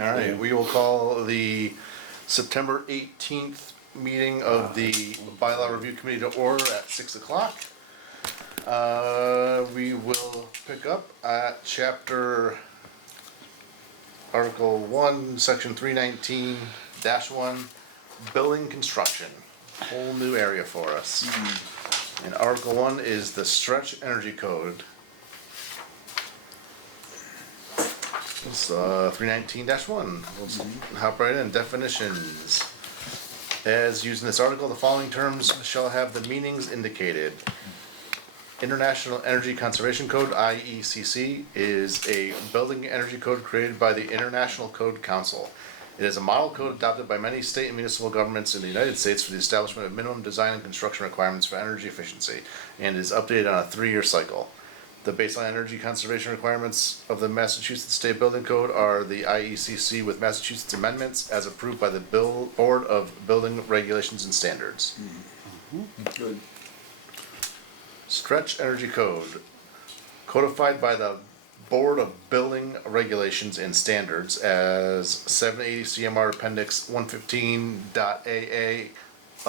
All right, we will call the September 18th meeting of the Bylaw Review Committee to order at 6 o'clock. We will pick up at Article 1, Section 319-1, Building Construction. Whole new area for us. And Article 1 is the Stretch Energy Code. It's 319-1. Let's hop right in. Definitions. As used in this article, the following terms shall have the meanings indicated. International Energy Conservation Code, IECC, is a building energy code created by the International Code Council. It is a model code adopted by many state and municipal governments in the United States for the establishment of minimum design and construction requirements for energy efficiency, and is updated on a 3-year cycle. The baseline energy conservation requirements of the Massachusetts State Building Code are the IECC with Massachusetts amendments as approved by the Board of Building Regulations and Standards. Good. Stretch Energy Code, codified by the Board of Building Regulations and Standards as 780 CMR Appendix 115.AA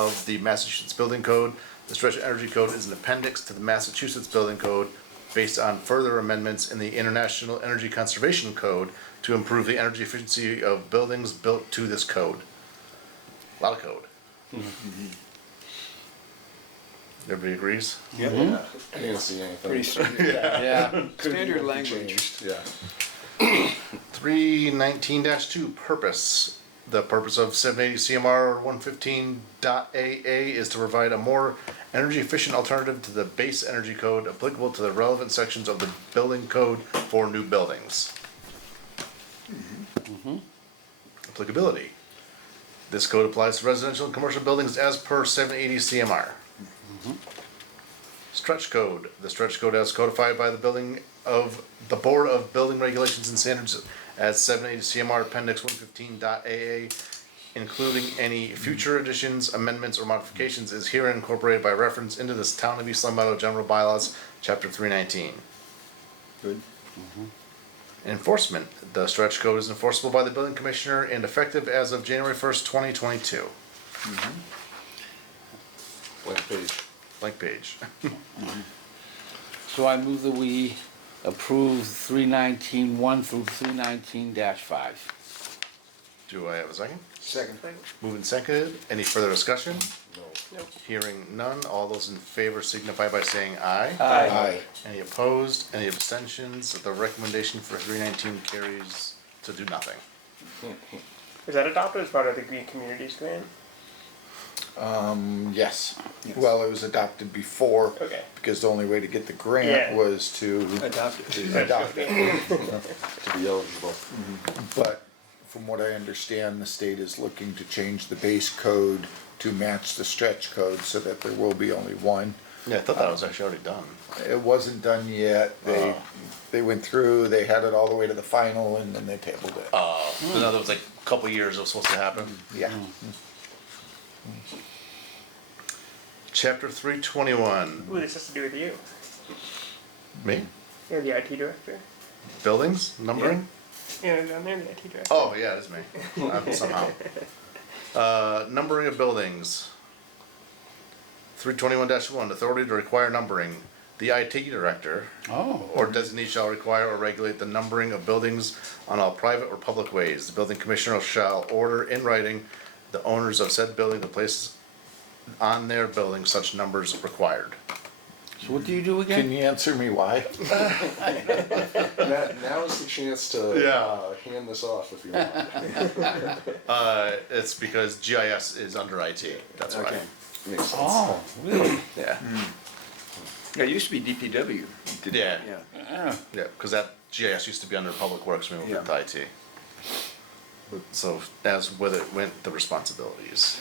of the Massachusetts Building Code. The Stretch Energy Code is an appendix to the Massachusetts Building Code based on further amendments in the International Energy Conservation Code to improve the energy efficiency of buildings built to this code. A lot of code. Everybody agrees? Yeah. I didn't see anything. Pretty standard. Yeah. Standard language. Changed, yeah. 319-2, Purpose. The purpose of 780 CMR 115.AA is to provide a more energy efficient alternative to the base energy code applicable to the relevant sections of the building code for new buildings. Applicability. This code applies to residential and commercial buildings as per 780 CMR. Stretch Code. The Stretch Code as codified by the Board of Building Regulations and Standards as 780 CMR Appendix 115.AA, including any future additions, amendments, or modifications, is herein incorporated by reference into this Town of East Long Meadow General Bylaws, Chapter 319. Good. Enforcement. The Stretch Code is enforceable by the Building Commissioner and effective as of January 1st, 2022. Blank page. Blank page. So I move that we approve 319-1 through 319-5. Do I have a second? Second. Moved and seconded. Any further discussion? No. Hearing none. All those in favor signify by saying aye. Aye. Any opposed? Any abstentions? The recommendation for 319 carries to do nothing. Is that adopted as part of the Green Communities Grant? Yes. Well, it was adopted before, Okay. because the only way to get the grant Yeah. was to Adopt it. adopt it. To be eligible. But from what I understand, the state is looking to change the base code to match the stretch code so that there will be only one. Yeah, I thought that was actually already done. It wasn't done yet. They went through, they had it all the way to the final, and then they tabled it. In other words, like a couple years it was supposed to happen. Yeah. Chapter 321. Ooh, this has to do with you. Me? You're the IT director. Buildings? Numbering? Yeah, down there, the IT director. Oh, yeah, it's me. Somehow. Numbering of buildings. 321-1, authority to require numbering. The IT director Oh. or designee shall require or regulate the numbering of buildings on all private or public ways. The building commissioner shall order in writing the owners of said building to place on their building such numbers required. So what do you do Can again? you answer me why? Now is the chance to hand this off if you want. It's because GIS is under IT. That's why. Okay. Makes sense. Oh, really? Yeah. Yeah, it used to be DPW. did Yeah. that, Yeah. Yeah. Yeah, because that GIS used to be under Public Works when we moved Yeah. to IT. So as with it went the responsibilities.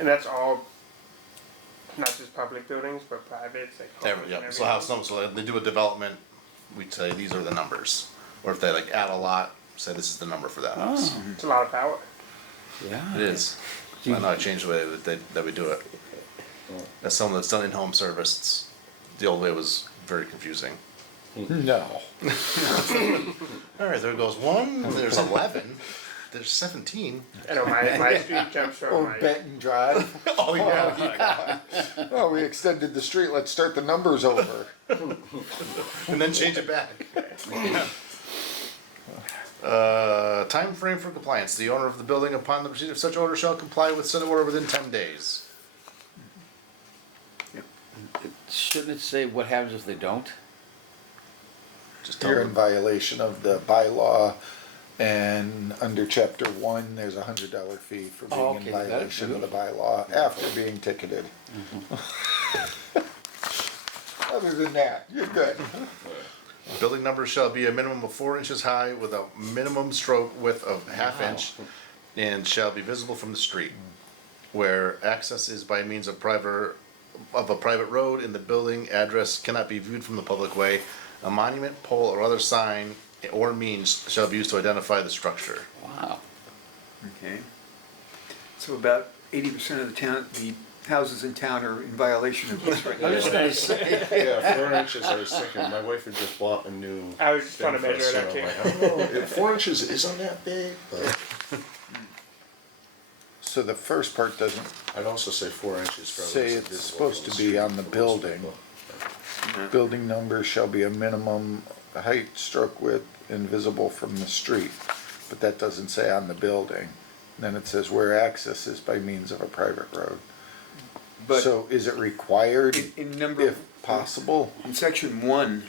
And that's all, not just public buildings, but private, like homes Yeah. and So how everything? so they do a development, we'd say these are the numbers. Or if they like add a lot, say this is the number for that house. Oh, It's a lot of power. yeah. It is. I know I changed the way that we do it. As someone that's done in-home service, the old way was very confusing. No. Alright, there goes one, there's 11, there's 17. I know my street jumps from Or my. Benton Drive. Oh, yeah. Oh, we extended the street, let's start the numbers over. And then change it back. Time frame for compliance. The owner of the building upon the receipt of such order shall comply with said order within 10 days. Shouldn't it say what happens if they don't? Just tell You're in them. violation of the bylaw, and under chapter 1, there's $100 fee for being Oh, in okay, got it. violation of the bylaw after being ticketed. Other than that, you're good. Building number shall be a minimum of 4 inches high with a minimum stroke width of ½ inch and shall be visible from the street. Where access is by means of a private road in the building address cannot be viewed from the public way, a monument, pole, or other sign or means shall be used to identify the structure. Wow. Okay. So about 80% of the houses in town are in violation of this right I was now. gonna say. Yeah, 4 inches, I was thinking, my wife had just bought a new. I was just trying to thing for measure it us, out so too. I'm like, I don't know, 4 inches isn't that big, but So the first part doesn't I'd also say 4 inches probably. say isn't it's visible supposed from to the be street on the for most building. people. Building number shall be a minimum height, stroke width, and visible from the street. But that doesn't say on the building. Then it says where access is by means of a private road. But So is it required, in number, if possible? in section 1,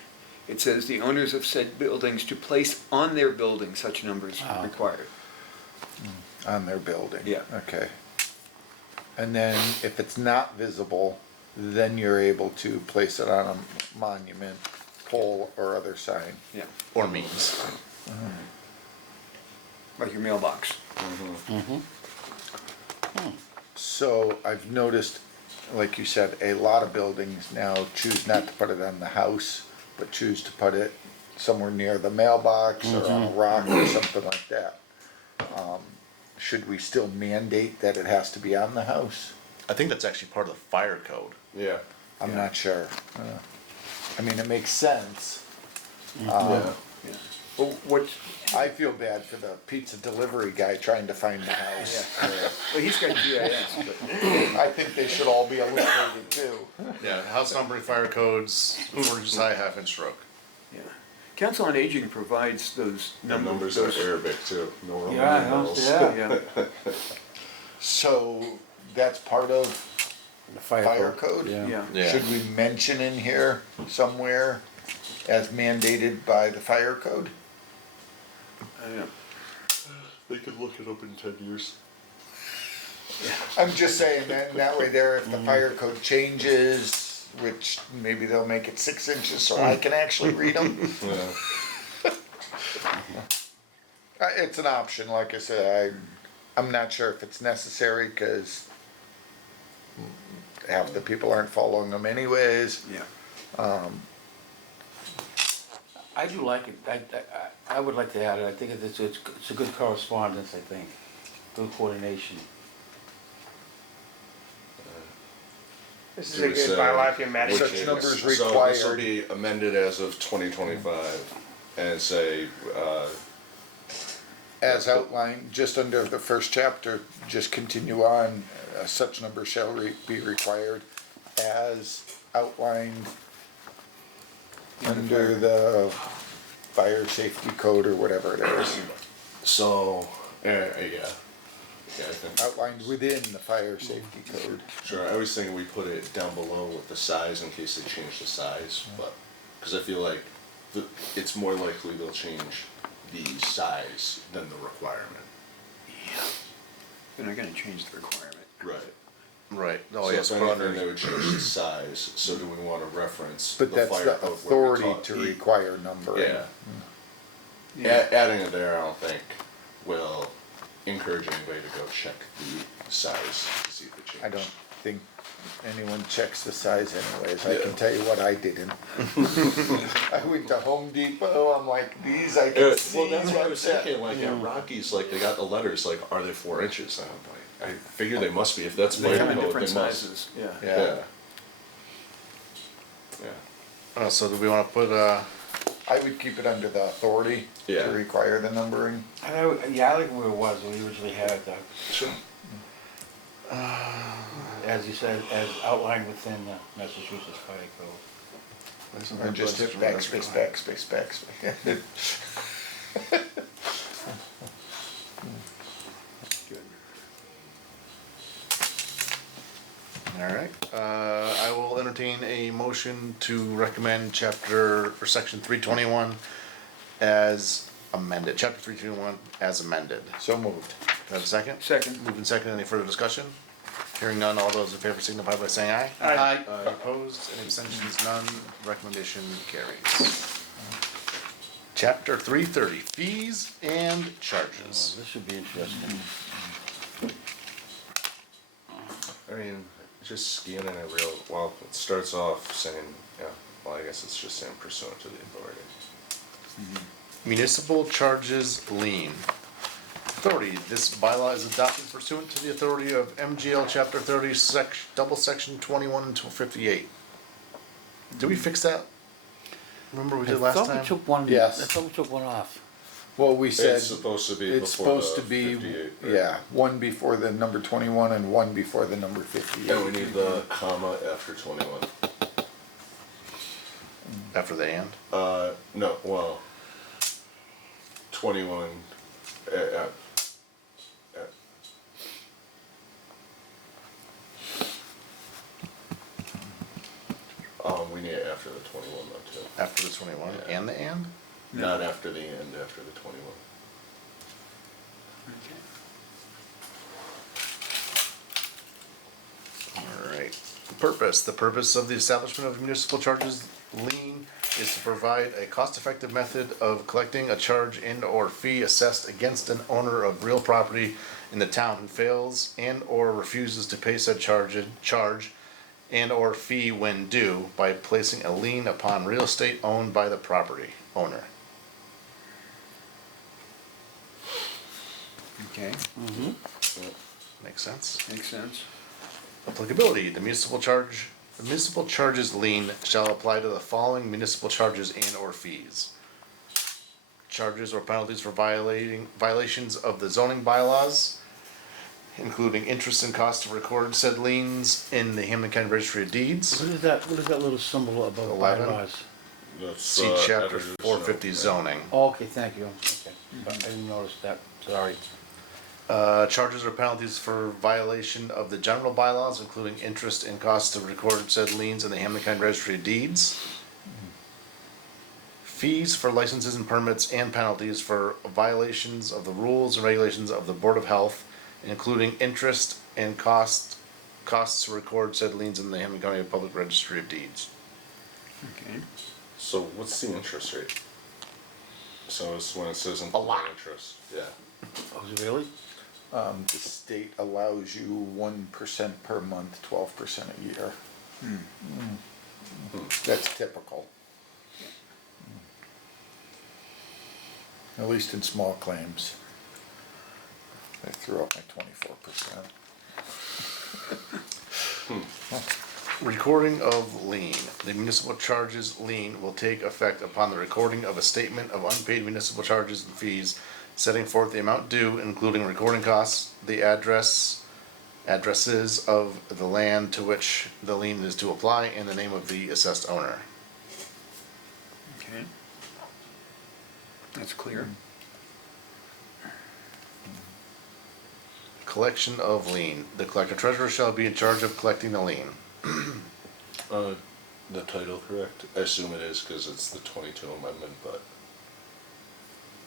it says the owners of said buildings to place on their building such numbers Oh. required. On their building? Yeah. Okay. And then if it's not visible, then you're able to place it on a monument, pole, or other sign. Yeah, Or means. like your mailbox. So I've noticed, like you said, a lot of buildings now choose not to put it on the house, but choose to put it somewhere near the mailbox or on a rock or something like that. Should we still mandate that it has to be on the house? I think that's actually part of the fire code. Yeah. I'm not sure. I mean, it makes sense. Yeah. Yeah. Well, what, I feel bad for the pizza delivery guy trying to find the house. well, he's got GIS, but I think they should all be eliminated too. Yeah, house numbering, fire codes, 4 inches high, ½ inch stroke. yeah. Council on Aging provides those The numbers. numbers are Arabic too, no Roman Yeah, numerals. Yeah. So that's part of The fire code? Yeah. Yeah. Should we mention in here somewhere as mandated by the fire code? Yeah. They could look it up in 10 years. I'm just saying that way there, if the fire code changes, which maybe they'll make it 6 inches so I can actually read them. Yeah. It's an option, like I said, I'm not sure if it's necessary, cause half the people aren't following them anyways. Yeah. I do like it. I would like to add it. I think it's a good correspondence, I think. Good coordination. This is Do a we good say bylaw if you match Such it. numbers So this will required. be amended as of 2025 and say, As outlined, just under the first chapter, just continue on, such number shall be required as outlined under the fire safety code or whatever it is, so, yeah. Yeah, I think. outlined within the fire safety code. Sure, I was thinking we put it down below with the size in case they change the size, but, cause I feel like it's more likely they'll change the size than the requirement. They're not gonna change the requirement. Right. Right. So Oh, yes, if put anything, under. they would change the size, so do we wanna reference the But that's fire the code where we authority taught to E? require numbering. Yeah. Yeah. Adding it there, I don't think will encourage anybody to go check the size to see if it changes. I don't think anyone checks the size anyways, I Yeah. can tell you what I didn't. I went to Home Depot, I'm like, these I can see. Well, that's what I was what's that. thinking, like at Rockies, like they got the letters, like, are they 4 inches? And I'm like, I figure they must be, if that's They fire come in code, different they must. sizes, yeah. Yeah. Yeah. So do we wanna put, I would keep it under the authority Yeah. to require the numbering. Yeah, I like where it was, we originally had it, Sure. as you said, as outlined within the Massachusetts Fire Code. And just hit backspace, backspace, backspace. Good. Alright, I will entertain a motion to recommend chapter, or section 321 as amended, chapter 321 as amended. So moved. Do I have a second? Second. Moving second, any further discussion? Hearing none, all those in favor signify by saying aye. Aye. Opposed, any abstentions, none, recommendation carries. Chapter 330, fees and Oh, charges. this should be interesting. I mean, just scanning it real, well, it starts off saying, yeah, well, I guess it's just saying pursuant to the authority. Municipal charges lien. Authority, this bylaw is adopted pursuant to the authority of MGL chapter 30, double section 21 and 58. Did we fix that? Remember we did last I thought time? we took one, I Yes. thought we took one off. Well, we said It's supposed to be it's before supposed the to be, 58, right? yeah, one before the number 21 and one before the number 58. And we need the comma after 21. After the and? No, well, 21, uh, we need it after the 21 though too. After the 21 Yeah. and the and? Not after the end, after the 21. Alright. Purpose, the purpose of the establishment of municipal charges lien is to provide a cost-effective method of collecting a charge and or fee assessed against an owner of real property in the town who fails and or refuses to pay said charge and or fee when due by placing a lien upon real estate owned by the property owner. Okay, Makes sense? makes sense. Applicability, the municipal charges lien shall apply to the following municipal charges and or fees. Charges or penalties for violations of the zoning bylaws, including interest and cost to record said liens in the Hamilton County Registry of Deeds. What is that little symbol above 11. bylaws? That's, See chapter after the 450 zoning. Oh, okay, thank you, okay, I didn't notice that, sorry. Charges or penalties for violation of the general bylaws, including interest and cost to record said liens in the Hamilton County Registry of Deeds. Fees for licenses and permits and penalties for violations of the rules and regulations of the Board of Health, including interest and costs to record said liens in the Hamilton County Public Registry of Deeds. Okay. So what's the interest rate? So it's when it says A lot. interest, yeah. Oh, is it really? The state allows you 1% per month, 12% a year. That's typical. At least in small claims. I threw out my 24%. Recording of lien. The municipal charges lien will take effect upon the recording of a statement of unpaid municipal charges and fees, setting forth the amount due, including recording costs, the addresses of the land to which the lien is to apply, and the name of the assessed owner. Okay. That's clear. Collection of lien. The collector treasurer shall be in charge of collecting the lien. The title correct? I assume it is because it's the 22 amendment, but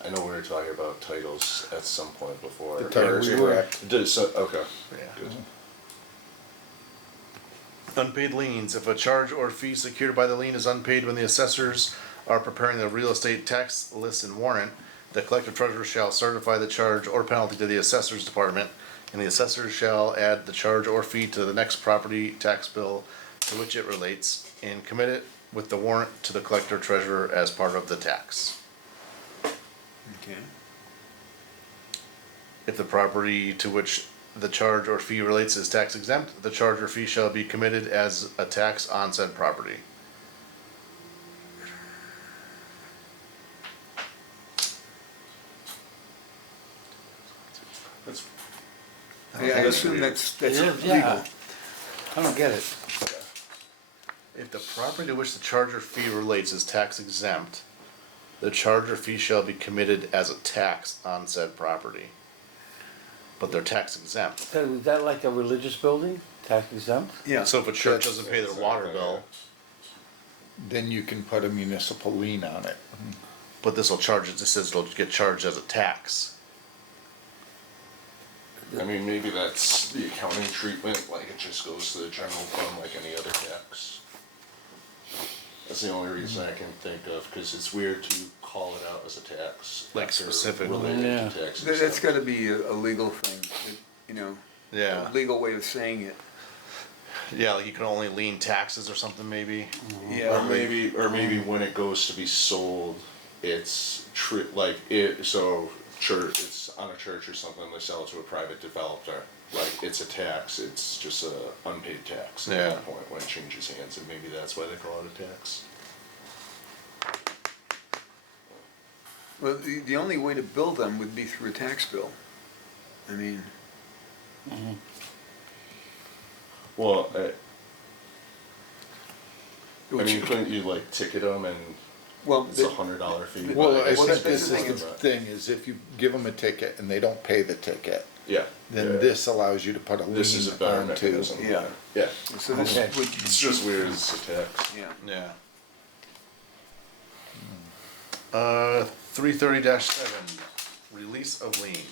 I know we were talking about titles at some point before. The title is correct. Okay. Yeah. Good. Unpaid liens. If a charge or fee secured by the lien is unpaid when the assessors are preparing the real estate tax list and warrant, the collector treasurer shall certify the charge or penalty to the assessor's department, and the assessor shall add the charge or fee to the next property tax bill to which it relates, and commit it with the warrant to the collector treasurer as part of the tax. Okay. If the property to which the charge or fee relates is tax exempt, the charge or fee shall be committed as a tax on said property. That's, Yeah, I assume that's It is, legal. yeah. I don't get it. If the property to which the charger fee relates is tax exempt, the charger fee shall be committed as a tax on said property. But they're tax exempt. Is that like a religious building, tax exempt? Yeah, So if a church That's- doesn't pay their water bill, Then you can put a municipal lien on it. but this will charge, it says it'll get charged as a tax. I mean, maybe that's the accounting treatment, like it just goes to the general fund like any other tax. That's the only reason I can think of, cause it's weird to call it out as a tax. Like after specific. related Yeah. to tax. that's gotta be a legal thing, you know, Yeah. a legal way of saying it. Yeah, like you can only lien taxes or something maybe. Yeah, Or maybe when it goes to be sold, it's like it, so church, it's on a church or something, they sell it to a private developer. Like, it's a tax, it's just a unpaid tax at Yeah. that point when it changes hands, and maybe that's why they call it a tax. Well, the only way to bill them would be through a tax bill. I mean, Well, I which- mean, couldn't you like ticket them and well, it's $100 fee? Well, but I guess think that's this the is thing, the thing, is if you give them a ticket and they don't pay the ticket, Yeah. then yeah. this allows you to put a This is a lien better onto. mechanism. Yeah. Yeah, so this Okay. would, it's just weird, it's a tax. yeah. Yeah. 330-7, release of lien.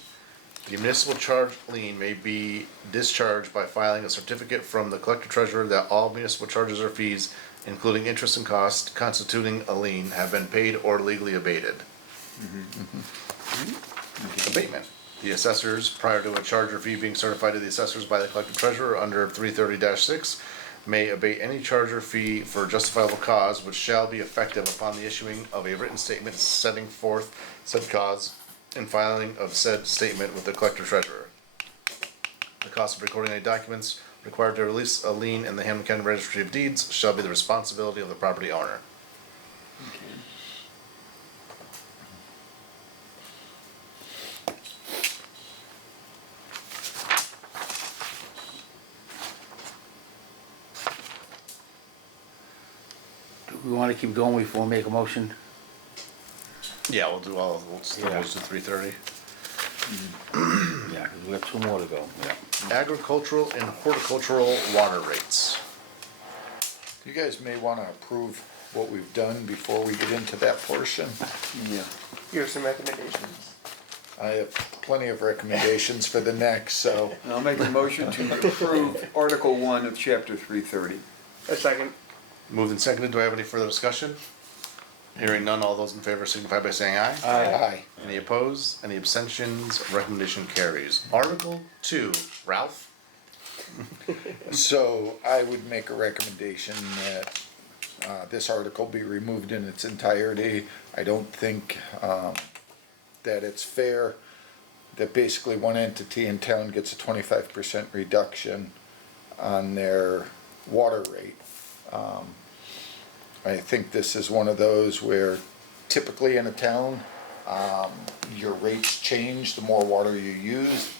The municipal charge lien may be discharged by filing a certificate from the collector treasurer that all municipal charges or fees, including interest and cost constituting a lien, have been paid or legally abated. Abatement. The assessors, prior to a charge or fee being certified to the assessors by the collector treasurer under 330-6, may abate any charge or fee for justifiable cause, which shall be effective upon the issuing of a written statement setting forth said cause and filing of said statement with the collector treasurer. The cost of recording any documents required to release a lien in the Hamilton County Registry of Deeds shall be the responsibility of the property owner. Do we wanna keep going before we make a motion? Yeah, we'll still Yeah. do 330. Yeah, 'cause we got two more to go, yeah. Agricultural and horticultural water rates. You guys may wanna approve what we've done before we get into that portion. Yeah. You have some recommendations. I have plenty of recommendations for the next, so. And I'll make a motion to approve Article 1 of Chapter 330. A second. Moved and seconded, do I have any further discussion? Hearing none, all those in favor signify by saying aye. Aye. Any opposed, any abstentions, recommendation carries. Article 2, Ralph? So I would make a recommendation that this article be removed in its entirety. I don't think that it's fair that basically one entity in town gets a 25% reduction on their water rate. I think this is one of those where typically in a town, your rates change, the more water you use,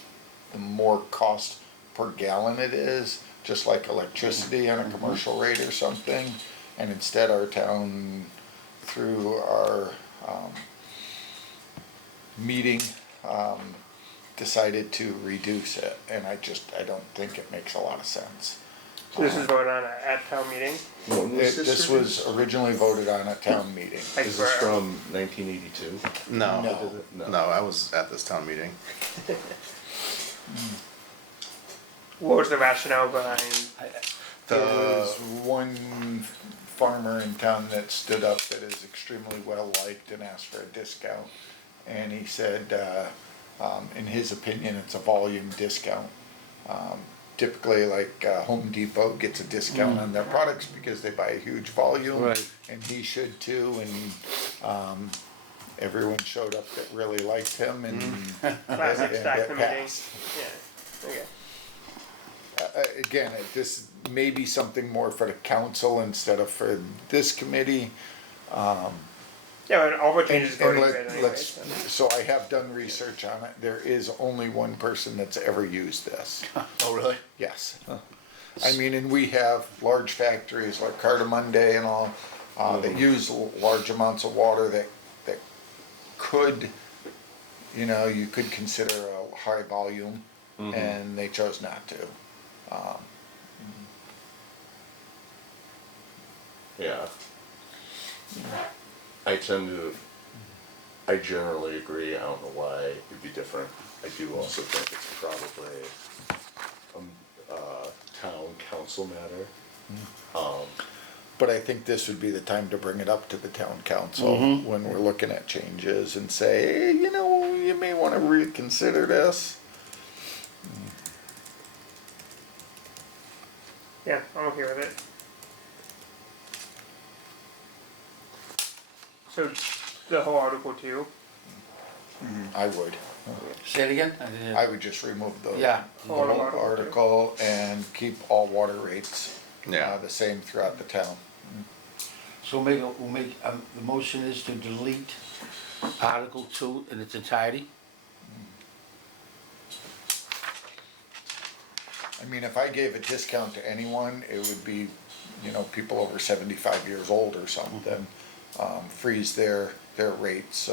the more cost per gallon it is, just like electricity on a commercial rate or something. And instead our town, through our meeting, decided to reduce it. And I don't think it makes a lot of sense. So this is voted on at town meeting. This was originally voted on at town meeting. Like Is this for- from 1982? No. No. No, I was at this town meeting. What was the rationale behind? There was one farmer in town that stood up that is extremely well liked and asked for a discount. And he said, in his opinion, it's a volume discount. Typically, like Home Depot gets a discount on their products because they buy a huge volume. Right. And he should too, and everyone showed up that really liked him and. Classic and stack it the meeting. passed. Yeah, okay. Again, this may be something more for the council instead of for this committee. Yeah, and all the changes And go to you let, guys anyway. let's, so I have done research on it, there is only one person that's ever used this, Oh, really? yes. I mean, and we have large factories like Cardamonde and all, that use large amounts of water that could, you know, you could consider a high volume, and they chose not to. Yeah. I generally agree, I don't know why it'd be different. I do also think it's probably a town council matter. But I think this would be the time to bring it up to the town council when we're looking at changes and say, hey, you know, you may wanna reconsider this. Yeah, I'm okay with it. So, the whole Article 2, I would. Say it again? I didn't- I would just remove the Yeah. the whole article and keep all water rates Yeah. the same throughout the town. So maybe we'll make, the motion is to delete Article 2 in its entirety? I mean, if I gave a discount to anyone, it would be, you know, people over 75 years old or something. Freeze their rates,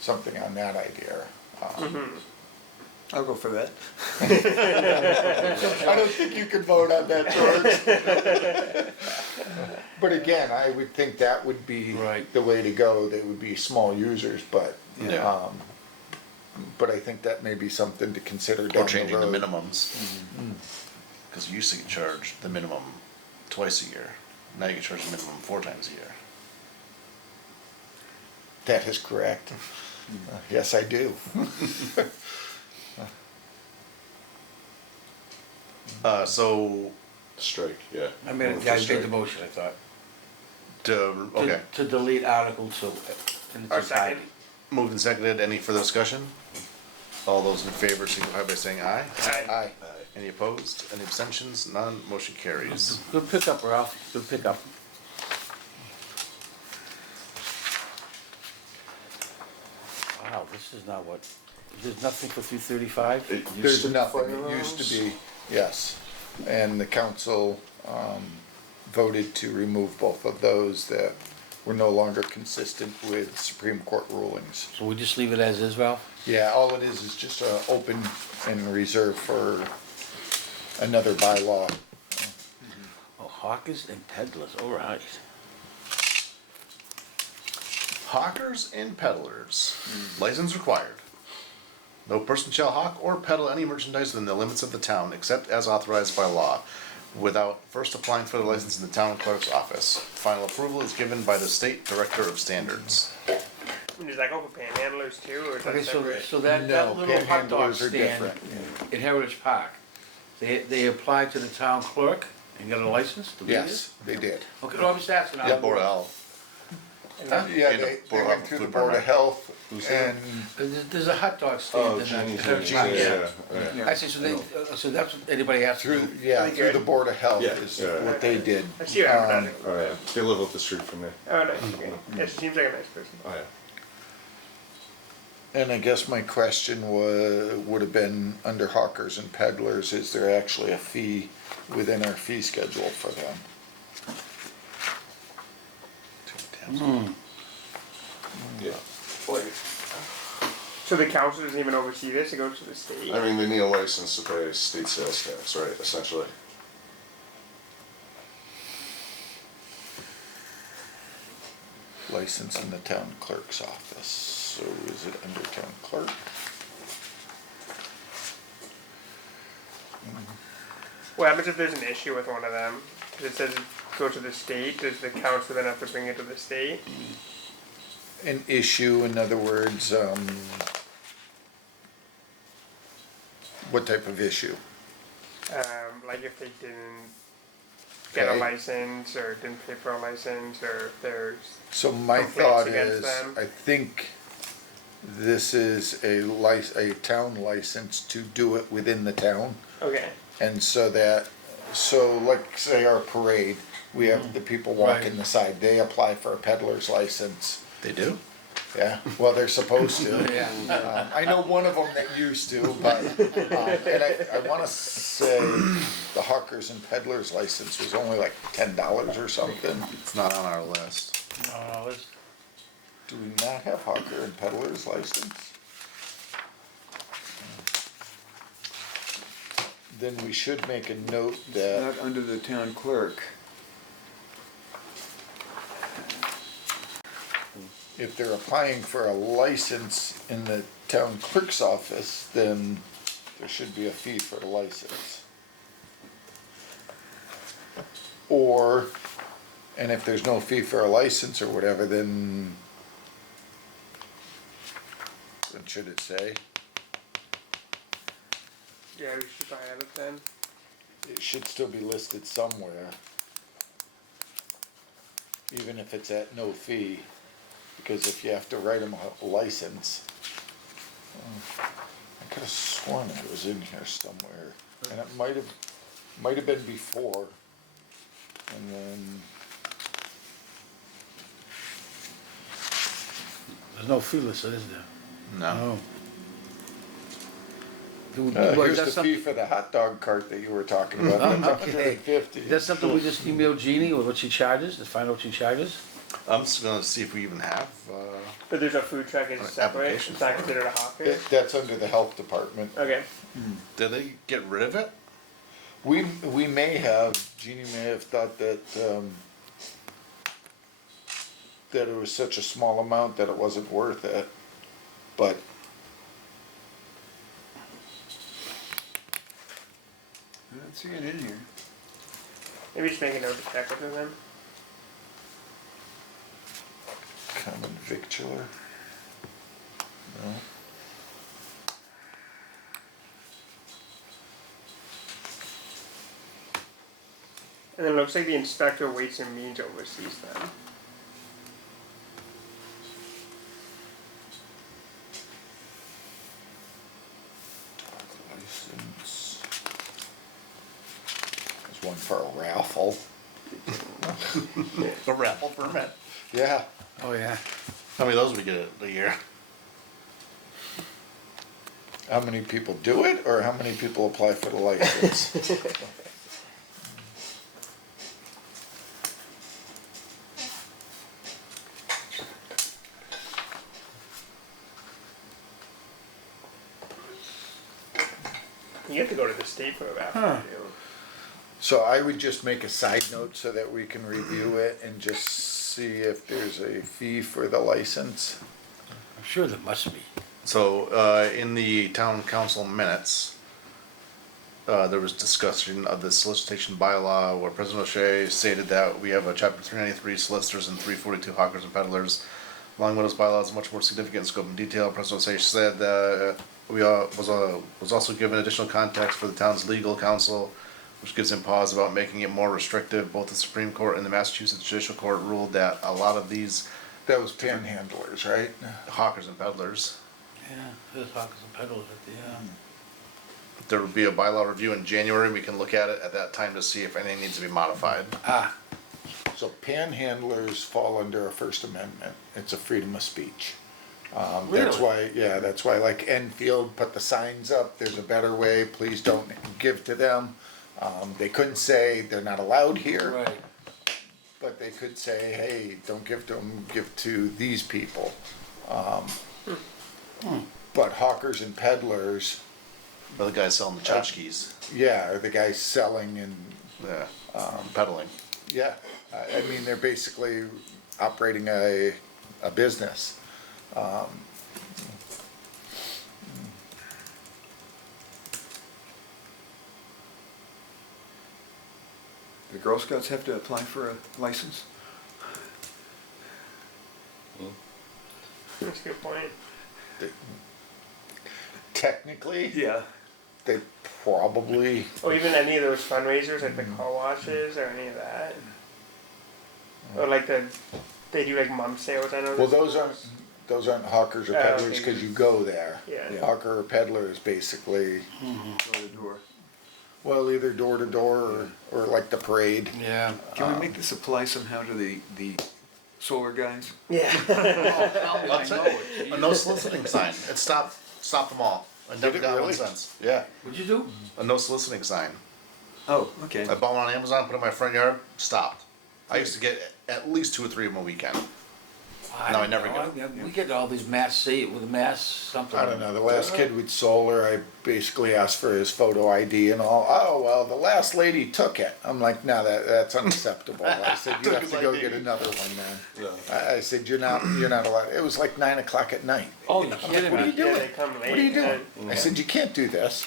something on that idea. I'll go for that. I don't think you can vote on that, George. But again, I would think that would be Right. the way to go. They would be small users, but, Yeah. but I think that may be something to consider Or down the changing the road. minimums. Cause you used to get charged the minimum twice a year. Now you get charged the minimum 4 times a year. That is correct. Yes, I do. So, Strike, yeah. I made, Move I to made strike. the motion, I thought. okay, To delete Article 2 in its or entirety. second. moved and seconded, any further discussion? All those in favor signify by saying aye. Aye. Any opposed, any abstentions, none, motion carries. Good pickup, Ralph, good pickup. Wow, this is not what, there's nothing for 335? It used There's to be nothing, it firearms. used to be, yes. And the council, voted to remove both of those that were no longer consistent with Supreme Court rulings. So we just leave it as is, Ralph? Yeah, all it is just open and reserved for another bylaw. Oh, hawkers and peddlers, all right. Hawkers and peddlers, license required. No person shall hawk or peddle any merchandise within the limits of the town except as authorized by law, without first applying for the license in the town clerk's office. Final approval is given by the state director of standards. Does that go for panhandlers too, or is that Okay, separate? so that No, little hot dog panhandlers are stand different. in Heritage Park, they applied to the town clerk and got a license to do Yes, this? they did. Okay, no, I'm just asking. Yeah, Board of Health. Yeah, And they Board of went through the Food Board of Permit. Health Who's that? and There's a hot dog Oh, stand in Jenny's, Heritage yeah, Park. yeah, yeah. I see, so they, so that's what anybody has to through, do. yeah, through the Board of Health Yeah, is yeah. what they did. I see you advertising. Oh, yeah, they live up the street from me. Oh, nice, okay. Yeah, she seems like a nice person. Oh, yeah. And I guess my question would have been, under hawkers and peddlers, is there actually a fee within our fee schedule for them? Yeah. So the council doesn't even oversee this, it goes to the state? I mean, they need a license to pay state sales tax, right, essentially. License in the town clerk's office, so is it under town clerk? What happens if there's an issue with one of them? 'Cause it says go to the state, does the council then have to bring it to the state? An issue, in other words, what type of issue? Like if they didn't get a Okay. license, or didn't pay for a license, or if there's, So my Complaints thought against is, them? I think this is a town license to do it within the town. okay, And so that, so like say our parade, we have the people walking Right. the side, they apply for a peddler's license. They do? Yeah, well, they're supposed to. Yeah. I know one of them that used to, but, and I wanna say the hawkers and peddlers license was only like $10 or something. It's not on our list. No, it's, Do we not have hawker and peddlers license? Then we should make a note that, Not under the town clerk. if they're applying for a license in the town clerk's office, then there should be a fee for the license. Or, and if there's no fee for a license or whatever, then what should it say? Yeah, we should probably have it then. It should still be listed somewhere. Even if it's at no fee, because if you have to write them a license. I could have sworn it was in here somewhere, and it might have been before. And then, there's no fee listed, is there? No. here's the fee for the hot dog cart that you were talking about, that's Okay. $150. Is that something we just email Jeannie or what she charges, to find out what she charges? I'm just gonna see if we even have, But there's a food truck is An separate. application It's not for it. considered a hawker. That's under the health department. Okay. did they get rid of it? We may have, Jeannie may have thought that, that it was such a small amount that it wasn't worth it, but I don't see it in here. Maybe just make a note to check with them. common victular. No. And then it looks like the inspector waits and means oversees them. License. There's one for a raffle. A raffle permit. Yeah. Oh, yeah. How many of those we get a year? How many people do it, or how many people apply for the license? You have to go to the state for a raffle Huh. too. So I would just make a side note so that we can review it and just see if there's a fee for the license. I'm sure there must be. So, in the town council minutes, there was discussion of the solicitation bylaw where President O'Shea stated that we have a chapter 393 solicitors and 342 hawkers and peddlers. Long Meadows bylaw is much more significant in scope and detail. President O'Shea said was also given additional context for the town's legal counsel, which gives him pause about making it more restrictive. Both the Supreme Court and the Massachusetts Judicial Court ruled that a lot of these That was panhandlers, right? hawkers and peddlers, Yeah, there's hawkers and peddlers at the, there will be a bylaw review in January. We can look at it at that time to see if anything needs to be modified. So panhandlers fall under a First Amendment. It's a freedom of speech. That's Really? why, yeah, that's why like Enfield put the signs up, there's a better way, please don't give to them. They couldn't say they're not allowed here, right. but they could say, hey, don't give to them, give to these people. But hawkers and peddlers, Or the guys selling the tchotchkes, yeah, are the guys selling and, yeah, peddling. yeah, I mean, they're basically operating a business. The Girl Scouts have to apply for a license? That's a good point. Technically, Yeah. they probably, Or even any of those fundraisers, like the car washes or any of that. Or like they do like mum sales, I know. well, there's those aren't hawkers or Oh, peddlers, okay. cause you go there. Yeah. Hawker or peddler is basically, Door to door. well, either door to door or like the parade. Yeah. Can we make this apply somehow to the solar guys. Yeah. I know it. A no soliciting sign. It stopped them all. I never it got one really? since. Yeah, What'd you do? a no soliciting sign. Oh, okay. I bought one on Amazon, put it in my front yard, stopped. I used to get at least 2 or 3 of them a weekend. No, I never don't get know. We get all these mass with mass something. I don't know, the last kid with solar, I basically asked for his photo ID and all. Oh, well, the last lady took it. I'm like, no, that's unacceptable. I said, you Took have his to go ID. get another one, man. Yeah. I said, you're not allowed. It was like 9 o'clock at night. Oh, you're kidding What are me? you doing? Yeah, they come late. What are you doing? and I said, you can't do this.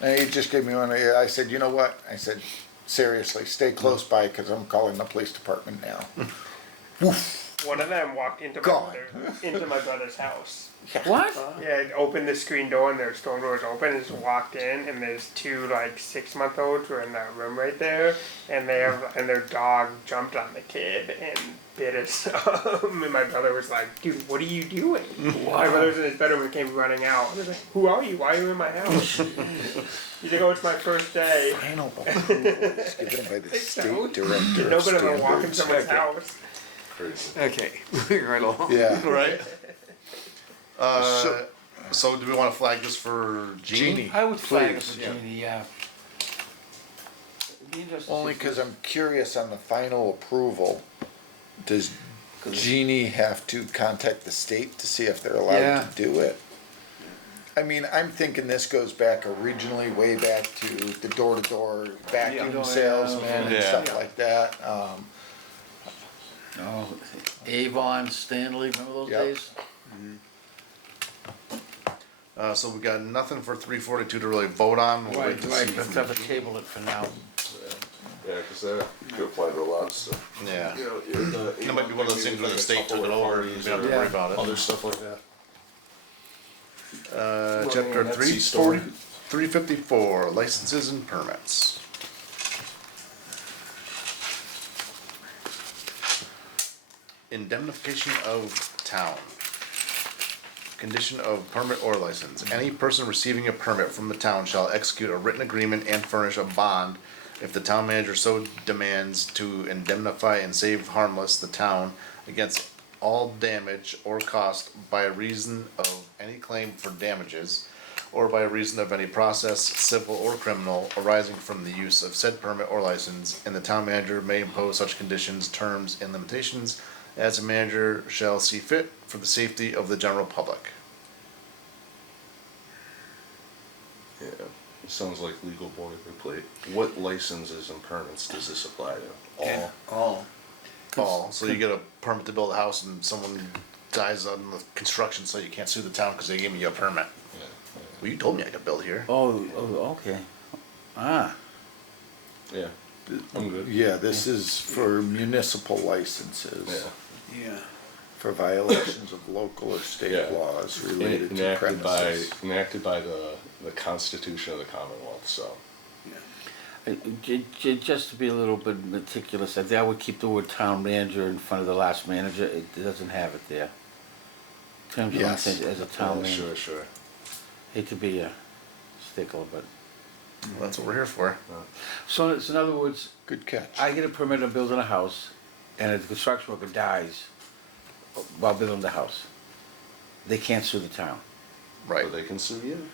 And he just gave me one. I said, you know what? I said, seriously, stay close by because I'm calling the police department now. One of them walked into God. into my brother's house. What? Yeah, opened the screen door and their storm door was open and just walked in and there's 2 like 6-month-olds were in that room right there and their dog jumped on the kid and bit us and my brother was like, dude, what are you doing? My brother was in his bedroom and came running out. I was like, who are you? Why are you in my house? He's like, oh, it's my first day. Final approval is given by the state director Didn't of open him and walk in standards. someone's house. Crazy. Okay, moving right along. Yeah. Right? So do we want to flag this for Jeannie? Jeannie. I would flag it Please, for yeah. Jeannie, yeah. It'd be interesting to Only see- because I'm curious on the final approval, does Jeannie have to contact the state to see if they're allowed Yeah. to do it? I mean, I'm thinking this goes back originally way back to the door-to-door vacuum Yeah. salesman and Yeah. stuff like that. Oh, Avon, Stanley, remember those Yep. days? So we got nothing for 342 to really vote on. We'll wait Right, to right, see let's from have to table it for now. Yeah, because that could apply to a lot of stuff. Yeah. You know, It might be one of those things where the state took it over and we don't have to worry about it. Other stuff like that. Chapter that's 340, 354, licenses and permits. Indemnification of town. Condition of permit or license. Any person receiving a permit from the town shall execute a written agreement and furnish a bond if the town manager so demands to indemnify and save harmless the town against all damage or cost by reason of any claim for damages or by reason of any process, civil or criminal, arising from the use of said permit or license, and the town manager may impose such conditions, terms, and limitations as the manager shall see fit for the safety of the general public. Yeah, it sounds like legal boilerplate. What licenses and permits does this apply to? All. All. All, so you get a permit to build a house and someone dies on the construction, so you can't sue the town because they gave me a permit. Yeah. Well, you told me I could build here. Oh, okay. Ah, Yeah, I'm good. Yeah, this is for municipal licenses. Yeah. Yeah. For violations of local or state Yeah. laws related to Enacted premises. by the Constitution of the Commonwealth, so. just to be a little bit meticulous, I think I would keep the word town manager in front of the last manager, it doesn't have it there. Terms of Yes. intent as a town Yeah, manager, sure. hate to be a stickler, but. That's what we're here for. So in other words, Good catch. I get a permit on building a house, and a construction worker dies while building the house. They can't sue the town. Right. But they can sue you.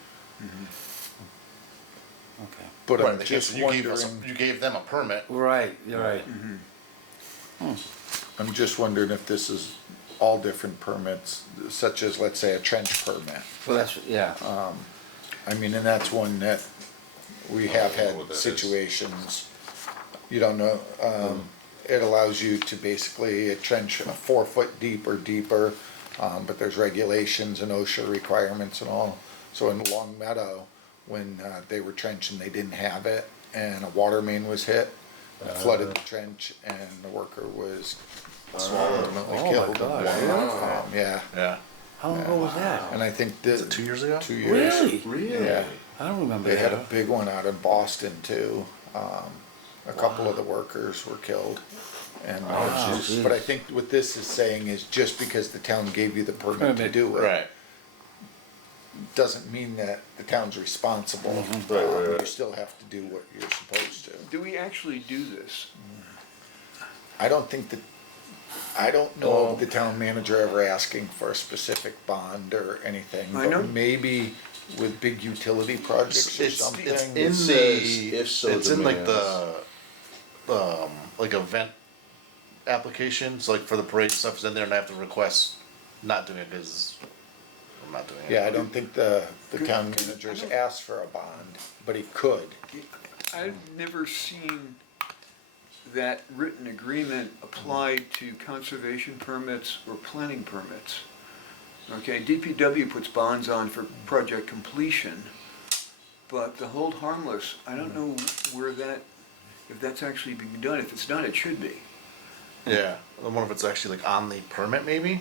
Okay. But Right, I'm because just you gave us, wondering, you gave them a permit. Right, you're right. I'm just wondering if this is all different permits, such as, let's say, a trench permit. Well, that's, yeah. I mean, and that's one that we have know had what that is. situations, you don't know, it allows you to basically trench 4 foot deep or deeper, but there's regulations and OSHA requirements and all. So in Long Meadow, when they were trenching, they didn't have it, and a water main was hit, and it flooded the trench, and the worker was ultimately Oh my killed. God, Yeah, Yeah. How long ago was that? and I think Was that. it 2 years ago? 2 years. Really? Really? Yeah. I don't remember They had a that. big one out in Boston too. A couple of the workers were killed. And, Wow, but I geez. think what this is saying is just because the town gave you the permit to Permit, do it, Right. doesn't mean that the town's responsible. Right. You still have to do what you're supposed to. Do we actually do this? I don't think that, I don't know of the town manager ever asking for a specific bond or anything, I know. but maybe with big utility projects or something. It's in It says, if so it's in like demands. like event applications, like for the parade stuff is in there, and I have to request not doing it because I'm not doing it. Yeah, I don't think the town manager's asked for a bond, but he could. I've never seen that written agreement applied to conservation permits or planning permits. Okay, DPW puts bonds on for project completion, but the hold harmless, I don't know where that, if that's actually being done. If it's not, it should be. Yeah, I wonder if it's actually like on the permit maybe,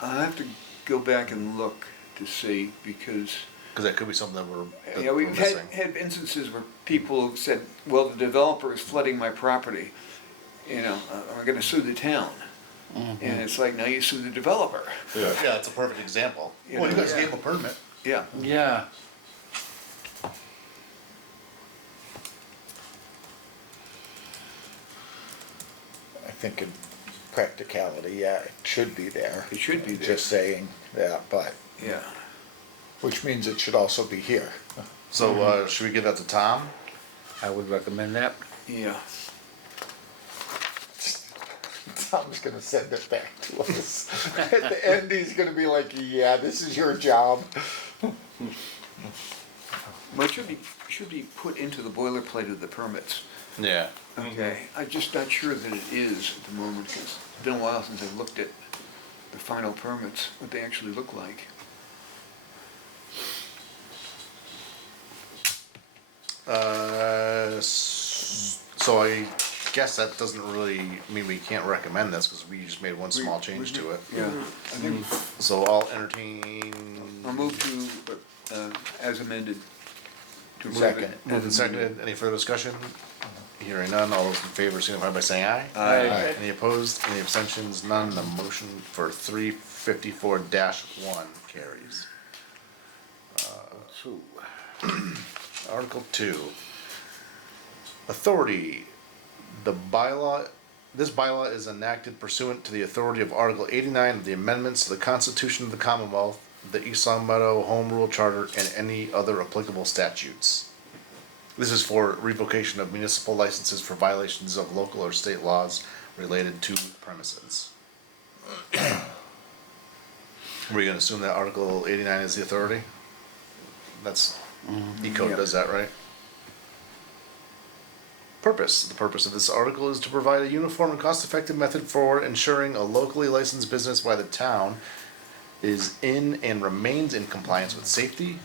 I have to go back and look to see, because because that could be something that yeah, we're we've missing. had instances where people have said, well, the developer is flooding my property, you know, I'm gonna sue the town. And it's like, now you sue the developer. Yeah. Yeah, it's a perfect example. You Well, you know, guys yeah. gave a permit. Yeah, Yeah. I think in practicality, yeah, it should be there. it should be there. Just saying that, but, Yeah. which means it should also be here. So should we give that to Tom? I would recommend that. Yeah. Tom's gonna send it back to us. At the end, he's gonna be like, yeah, this is your job. Well, it should be put into the boilerplate of the permits. Yeah. Okay, I'm just not sure that it is at the moment, 'cause it's been a while since I've looked at the final permits, what they actually look like. So I guess that doesn't really mean we can't recommend this because we just made one small change to it. Yeah, I think So I'll entertain. I'll move to, as amended. To approve Second. it. Moved and seconded. Any further discussion? Hearing none. All those in favor signify by saying aye. Aye. Any opposed? Any abstentions? None. The motion for 354-1 carries. Two. Article 2. Authority. This bylaw is enacted pursuant to the authority of Article 89 of the amendments to the Constitution of the Commonwealth, the East Long Meadow Home Rule Charter, and any other applicable statutes. This is for revocation of municipal licenses for violations of local or state laws related to premises. We're gonna assume that Article 89 is the authority? That's, E-code Yeah. does that, right? Purpose. The purpose of this article is to provide a uniform and cost-effective method for ensuring a locally licensed business by the town is in and remains in compliance with safety,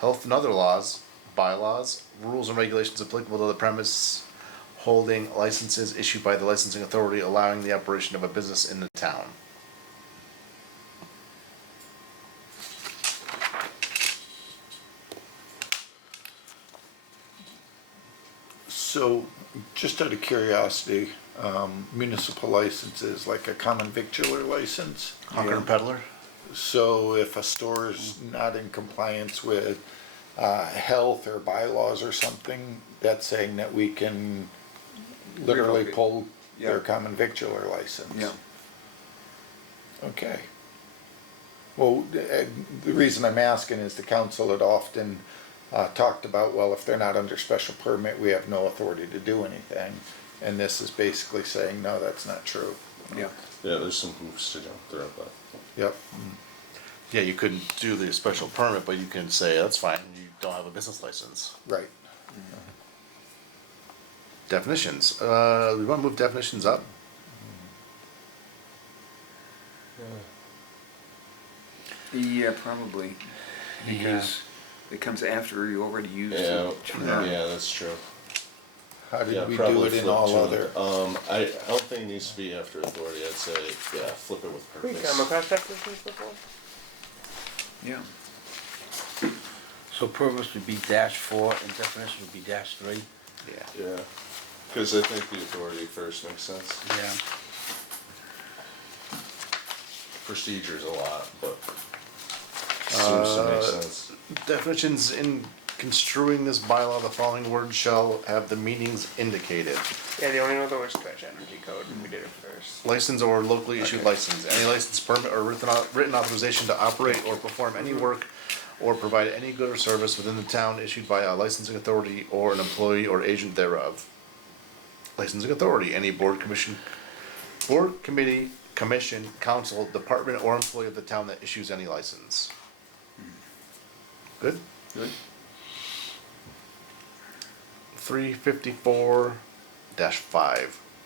health, and other laws, bylaws, rules and regulations applicable to the premise holding licenses issued by the licensing authority allowing the operation of a business in the town. So, just out of curiosity, municipal licenses, like a common victular license. Hawker and Peddler? So if a store is not in compliance with health or bylaws or something, that's saying that we can literally Revoke it. pull their Yeah. common victular license. Yeah. Okay. Well, the reason I'm asking is the council had often talked about, well, if they're not under special permit, we have no authority to do anything. And this is basically saying, no, that's not true. Yeah. Yeah, there's some hoops to jump through, but. Yep. Yeah, you couldn't do the special permit, but you can say, that's fine, you don't have a business license. Right. Definitions. We wanna move definitions up? Yeah, probably, because it comes after you already used Yeah, it. yeah, that's true. How Yeah, did we do probably it in flip all to- other? I don't think it needs to be after authority, I'd say, yeah, flip it with We purpose. come across definitions before? Yeah. So purpose would be -4 and definition would be -3. Yeah. Yeah, cause I think the authority first makes sense. Yeah. Procedure's a lot, but seems to make sense. Definitions in construing this bylaw, the following words shall have the meanings indicated. Yeah, the only other was stretch energy code, and we did it first. License or locally issued Okay. license, any license, permit, or written authorization to operate or perform any work or provide any good or service within the town issued by a licensing authority or an employee or agent thereof. Licensing authority, any board, committee, commission, council, department, or employee of the town that issues any license. Good? Good. 354-5,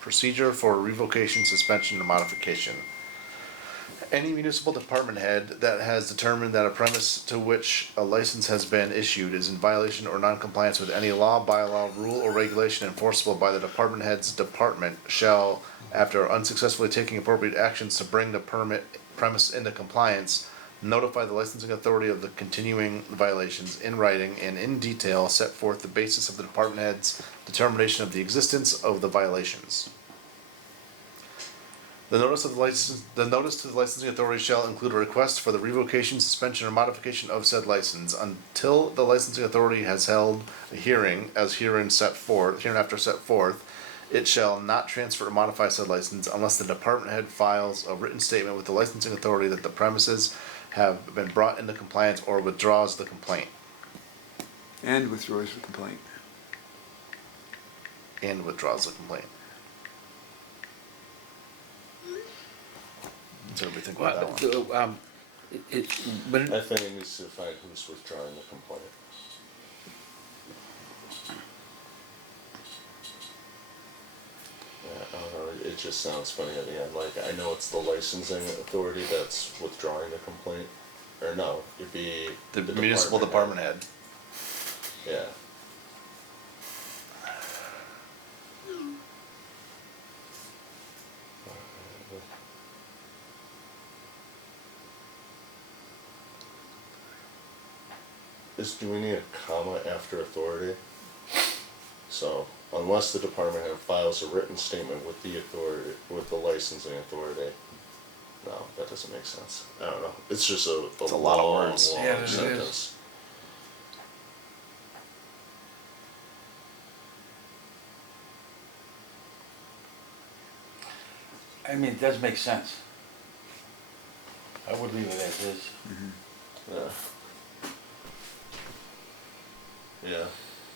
procedure for revocation, suspension, or modification. Any municipal department head that has determined that a premise to which a license has been issued is in violation or non-compliance with any law, bylaw, rule, or regulation enforceable by the department head's department shall, after unsuccessfully taking appropriate actions to bring the premise into compliance, notify the licensing authority of the continuing violations in writing and in detail set forth the basis of the department head's determination of the existence of the violations. The notice to the licensing authority shall include a request for the revocation, suspension, or modification of said license until the licensing authority has held a hearing as hereinafter set forth. It shall not transfer or modify said license unless the department head files a written statement with the licensing authority that the premises have been brought into compliance or withdraws the complaint. And withdraws the complaint. And withdraws the complaint. So we think about that one. So, when, I think it needs to find who's withdrawing the complaint. Yeah, I don't know, it just sounds funny at the end, like, I know it's the licensing authority that's withdrawing the complaint, or no, it'd be The municipal department head. Yeah. Do we need a comma after authority? So, unless the department head files a written statement with the authority, with the licensing authority. No, that doesn't make sense. I don't know. It's just a It's a lot of long, words. long Yeah, it is. sentence. I mean, it does make sense. I would leave it as is. Yeah. Yeah.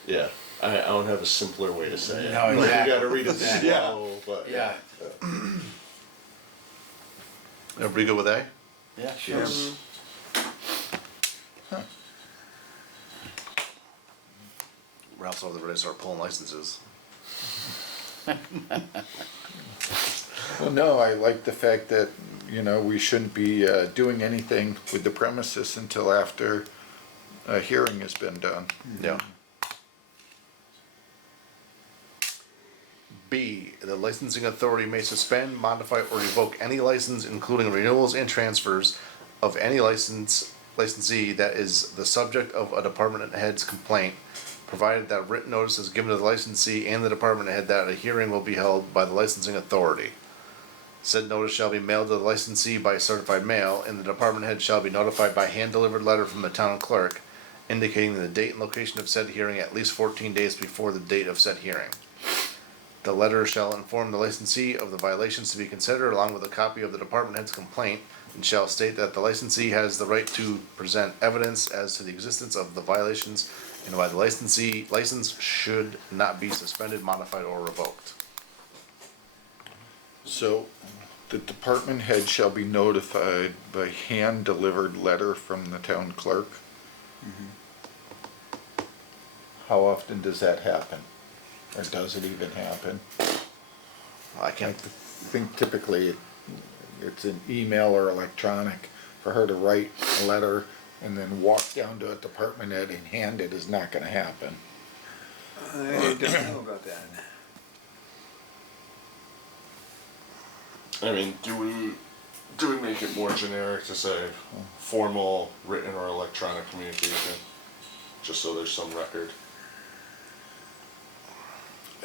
Yeah. I don't have a simpler way to say it. No, Like, exactly. you gotta read it Exactly. slow, but. Yeah. Everybody good with A? Yeah, sure. Yes. We're also ready to start pulling licenses. Well, no, I like the fact that, we shouldn't be doing anything with the premises until after a hearing has been done. Yeah. B, the licensing authority may suspend, modify, or revoke any license, including renewals and transfers of any licensee that is the subject of a department head's complaint, provided that written notice is given to the licensee and the department head that a hearing will be held by the licensing authority. Said notice shall be mailed to the licensee by certified mail, and the department head shall be notified by hand-delivered letter from the town clerk, indicating the date and location of said hearing at least 14 days before the date of said hearing. The letter shall inform the licensee of the violations to be considered along with a copy of the department head's complaint, and shall state that the licensee has the right to present evidence as to the existence of the violations and why the license should not be suspended, modified, or revoked. So, the department head shall be notified by hand-delivered letter from the town clerk. How often does that happen? Or does it even happen? I I can't, think typically it's an email or electronic. For her to write a letter and then walk down to a department head and hand it is not gonna happen. I don't know about that. I mean, do we make it more generic to say formal, written, or electronic communication? Just so there's some record.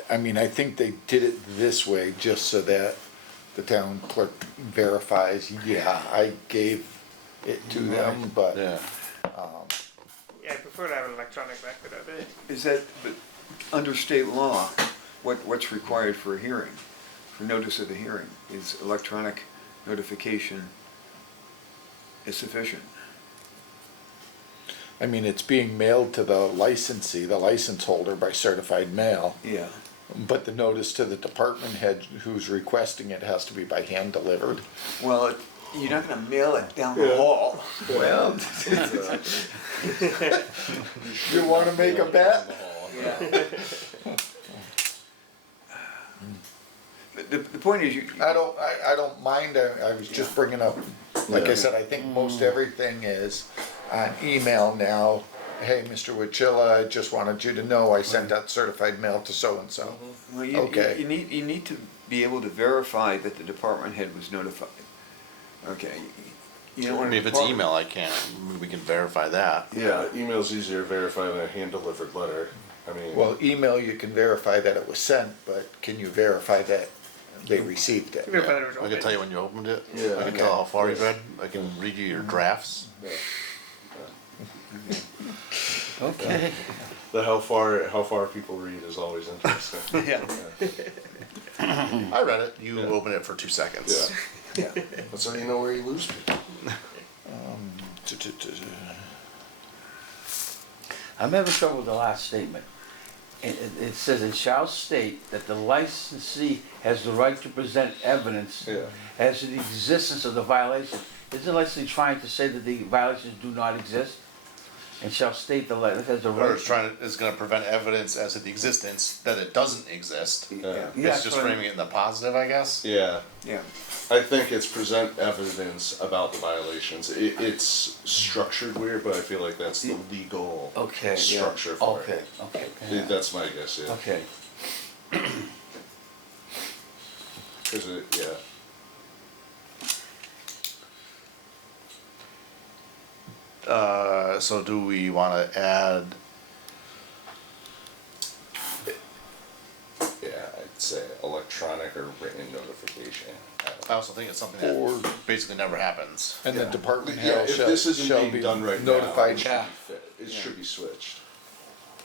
I mean, I think they did it this way just so that the town clerk verifies, yeah, I gave it to them, but yeah. Yeah, I prefer prefer to have an electronic record of it. Is that, but under state law, what's required for a hearing, for notice of a hearing? Is electronic notification is sufficient? I mean, it's being mailed to the licensee, the license holder by certified mail, Yeah. but the notice to the department head who's requesting it has to be by hand delivered. Well, you're not gonna mail it down the hall. Well, you wanna make a bet? Yeah. The point is, I don't mind, I was just bringing up, like I said, I think most everything is on email now. Hey, Mr. Wachilla, I just wanted you to know I sent out certified mail to so-and-so. well, Okay. you need to be able to verify that the department head was notified. Okay. You don't I want mean, if it's email, I can't, we can verify that. Yeah, email's easier to verify than a hand-delivered letter. I mean, Well, email, you can verify that it was sent, but can you verify that they received it? Even if it was I open. can tell you when you opened it. Yeah. I can tell how far you've read. I can read you your drafts. yeah. Okay. The how far people read is always interesting. Yeah. I read it. You Yeah. open it for 2 seconds. Yeah. That's how you know where you lose people. I'm having trouble with the last statement. It says, it shall state that the licensee has the right to present evidence Yeah. as to the existence of the violation. Isn't the licensee trying to say that the violations do not exist? And shall state the licensee has the Or it's right. is gonna prevent evidence as to the existence that it doesn't exist. Yeah. Yeah, It's that's just what I'm- framing it in the positive, I guess. Yeah. Yeah. I think it's present evidence about the violations. It's structured weird, but I feel like that's the legal Okay, yeah. structure for Okay, it. okay. Yeah, that's my guess, yeah. Okay. 'Cause it, yeah. So do we wanna add, Yeah, I'd say electronic or written notification. I also think it's something Or- that basically never happens. And the department Yeah, head if shall this isn't shall being be done right now, notified. it should be it should be switched.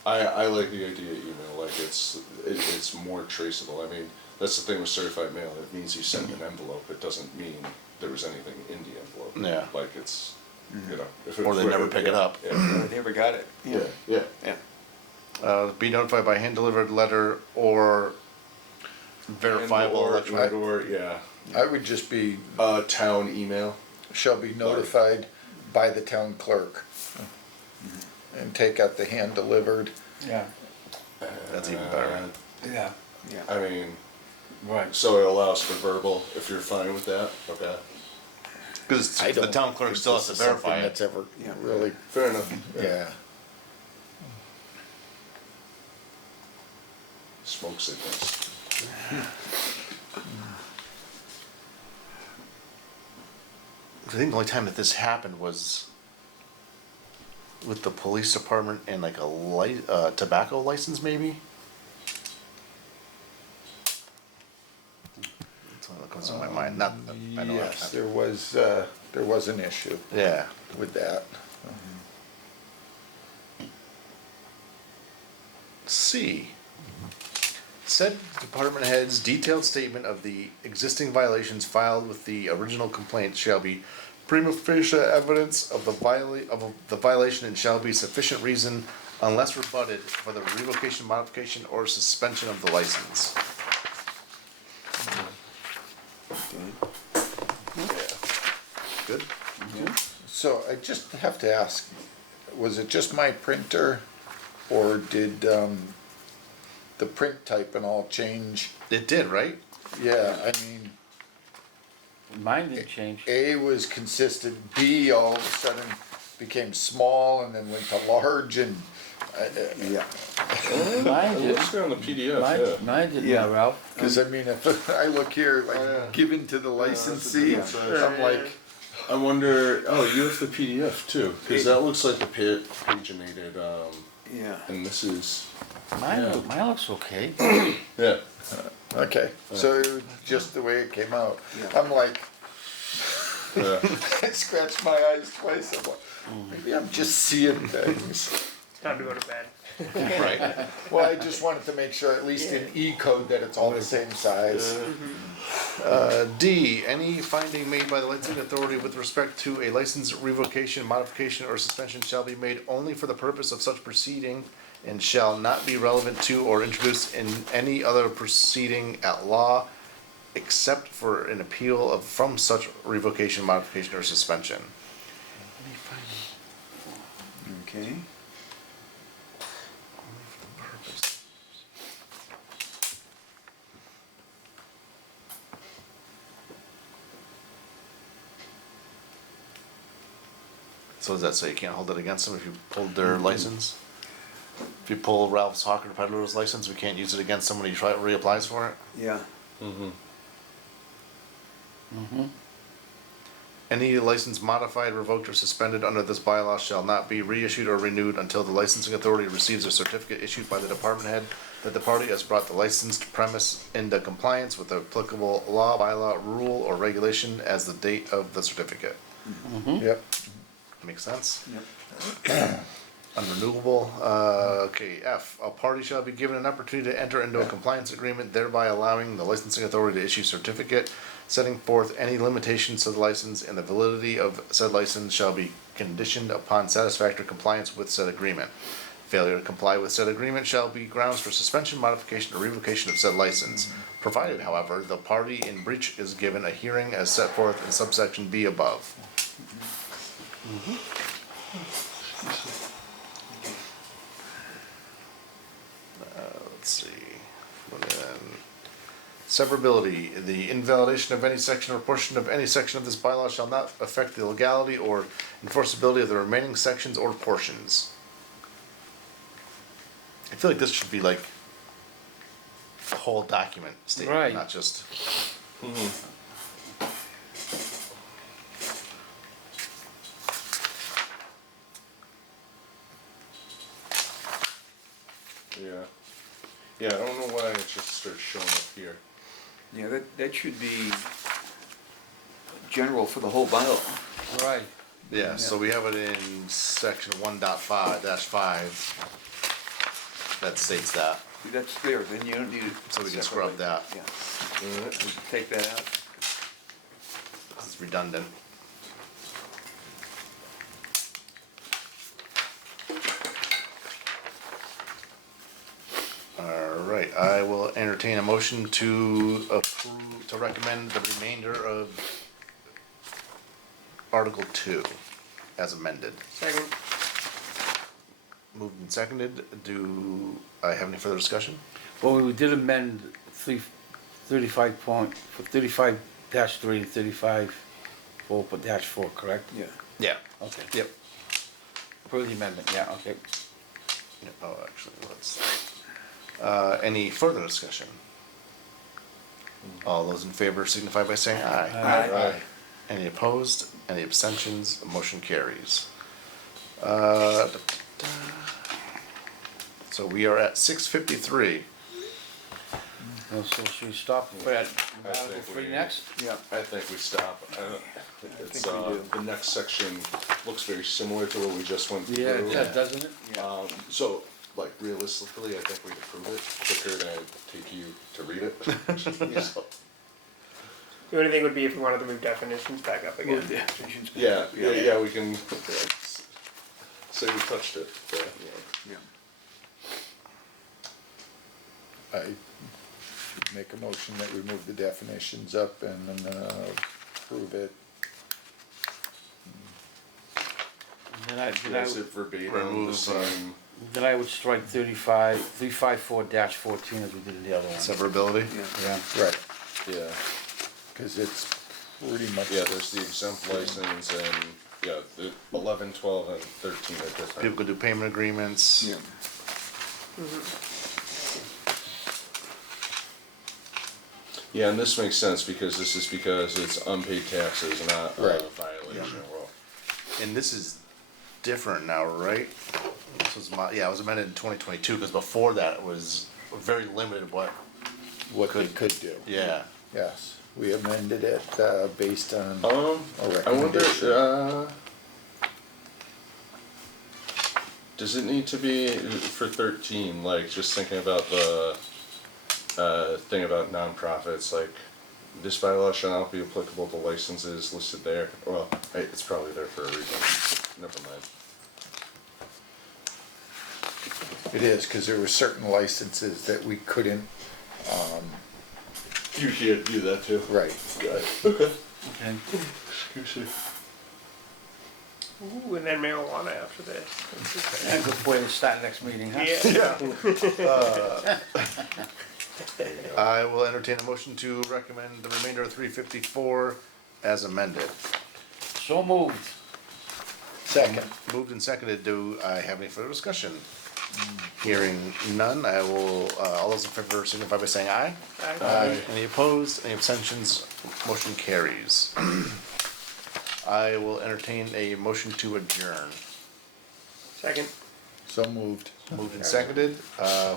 I like the idea of email, like it's more traceable. I mean, that's the thing with certified mail, it means you sent an envelope, it doesn't mean there was anything in the envelope. Yeah. Like it's, you know. if Or they was- never pick it up. Yeah, They never got it. yeah, yeah. Yeah. Be notified by hand delivered letter or verifiable And electronic. or, yeah, I would just be, town email. shall be notified by the town clerk. And take out the hand delivered. Yeah, That's even better. yeah, Yeah. I mean, right. so it allows for verbal, if you're fine with that, okay, Cause I the don't town clerk think still this has to is something verify it. That's ever Yeah. really, fair enough. yeah. Smoke signals. I think the only time that this happened was with the police department and like a tobacco license, maybe? That's one that comes to my mind, not, that I know that Yes, happened. there was an issue Yeah, with that. C. Said department head's detailed statement of the existing violations filed with the original complaint shall be prima facie evidence of the violation and shall be sufficient reason unless rebutted for the revocation, modification, or suspension of the license. Good? So I just have to ask, was it just my printer or did the print type and all change? It did, right? Yeah, I mean, Mine didn't change. A was consistent, B all of a sudden became small and then went to large and, Yeah. Mine It did. looks good on the PDF, yeah. Mine did, Yeah. Ralph. cause I mean, if I look here, Oh, yeah. like given to the licensee, that's a- I'm like, I wonder, oh, you have the PDF too, cause that looks like the paginated, Yeah. and this is, Mine, mine looks okay. yeah. okay, so it was just the way it came out. Yeah. I'm like, Yeah. I scratched my eyes twice, I'm like, maybe I'm just seeing things. Time to go to bed. Right. Well, I just wanted to make sure, at least in E code, that it's all the same size. D, any finding made by the licensing authority with respect to a license revocation, modification, or suspension shall be made only for the purpose of such proceeding and shall not be relevant to or introduced in any other proceeding at law except for an appeal of, from such revocation, modification, or suspension. Okay. So does that say you can't hold it against them if you pulled their license? If you pull Ralph's Hawker Peddler's license, we can't use it against someone who reapplies for it? Yeah. Any license modified, revoked, or suspended under this bylaw shall not be reissued or renewed until the licensing authority receives a certificate issued by the department head that the party has brought the licensed premise into compliance with the applicable law, bylaw, rule, or regulation as the date of the certificate. Yep. Makes sense? Yep. Unrenewable. Okay, F, a party shall be given an opportunity to enter into a compliance agreement, thereby allowing the licensing authority to issue certificate, setting forth any limitations to the license, and the validity of said license shall be conditioned upon satisfactory compliance with said agreement. Failure to comply with said agreement shall be grounds for suspension, modification, or revocation of said license, provided, however, the party in breach is given a hearing as set forth in subsection B above. Let's see. And then severability. The invalidation of any section or portion of any section of this bylaw shall not affect the legality or enforceability of the remaining sections or portions. I feel like this should be like a whole document statement, Right. not just. Yeah. Yeah, I don't know why it just starts showing up here. Yeah, that should be general for the whole bylaw. Right. Yeah, so we have it in section 1.5 -5 that states that, That's there, then you don't need it. so we can separately. scrub that. Yeah, we can take that out. It's redundant. Alright, I will entertain a motion to approve, to recommend the remainder of Article 2 as amended. Second. Moved and seconded, do I have any further discussion? Well, we did amend 35 dash 3 and 35 dash 4, correct? Yeah. Yeah. Okay. Yep. For the amendment, yeah, okay. Oh, actually, let's, any further discussion? All those in favor signify by saying aye. Aye. Any opposed? Any abstentions? Motion carries. So we are at 6:53. Well, so should we stop for that Article think 3 we- next? Yeah. I think we stop. It's, think we do. the next section looks very similar to what we just went through. Yeah, it does, doesn't it? So, like realistically, I think we'd approve it quicker than it'd take you to read it. So, The only thing would be if we wanted to move definitions back up again. Definitions. yeah, we can say we touched it. Yeah. I make a motion that we move the definitions up and approve it. Then Is it verbatim, Remove, the same? then I would strike 354 dash 14 as we did in the other one. Severability? Yeah. Yeah. Right, Yeah, cause it's pretty much. yeah, there's the exempt license and, yeah, the 11, 12, and 13 are different. People could do payment agreements. Yeah. Yeah, and this makes sense because it's unpaid taxes, not a Right. violation. Well, And this is different now, right? This was it was amended in 2022, because before that it was very limited what, What they could do. yeah. Yes, we amended it, based on a I wonder, recommendation. Does it need to be for 13, like, just thinking about the, thing about nonprofits, like, this bylaw shall not be applicable to licenses listed there, well, it's probably there for a reason, never mind. It is, cause there were certain licenses that we couldn't, You can't do that too. right. Okay. Okay. Excuse me. Ooh, and then marijuana after this. Yeah, good way to start next meeting, huh? Yeah. I will entertain a motion to recommend the remainder of 354 as amended. So moved. Second. Moved and seconded, do I have any further discussion? Hearing none, I will, all those in favor signify by saying aye. Aye. Any opposed, any abstentions, motion carries. I will entertain a motion to adjourn. Second. So moved. Moved and seconded,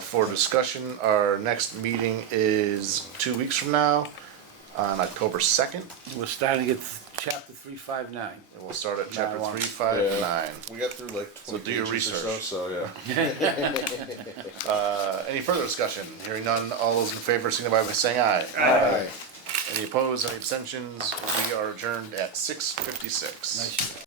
for discussion, our next meeting is 2 weeks from now, on October 2nd, We're starting at chapter 359. and we'll start at chapter Marijuana. 359. We got through like 20 So do your pages or research. so yeah. Any further discussion? Hearing none, all those in favor signify by saying aye. Aye. Any opposed, any abstentions, we are adjourned at 6:56. Nice.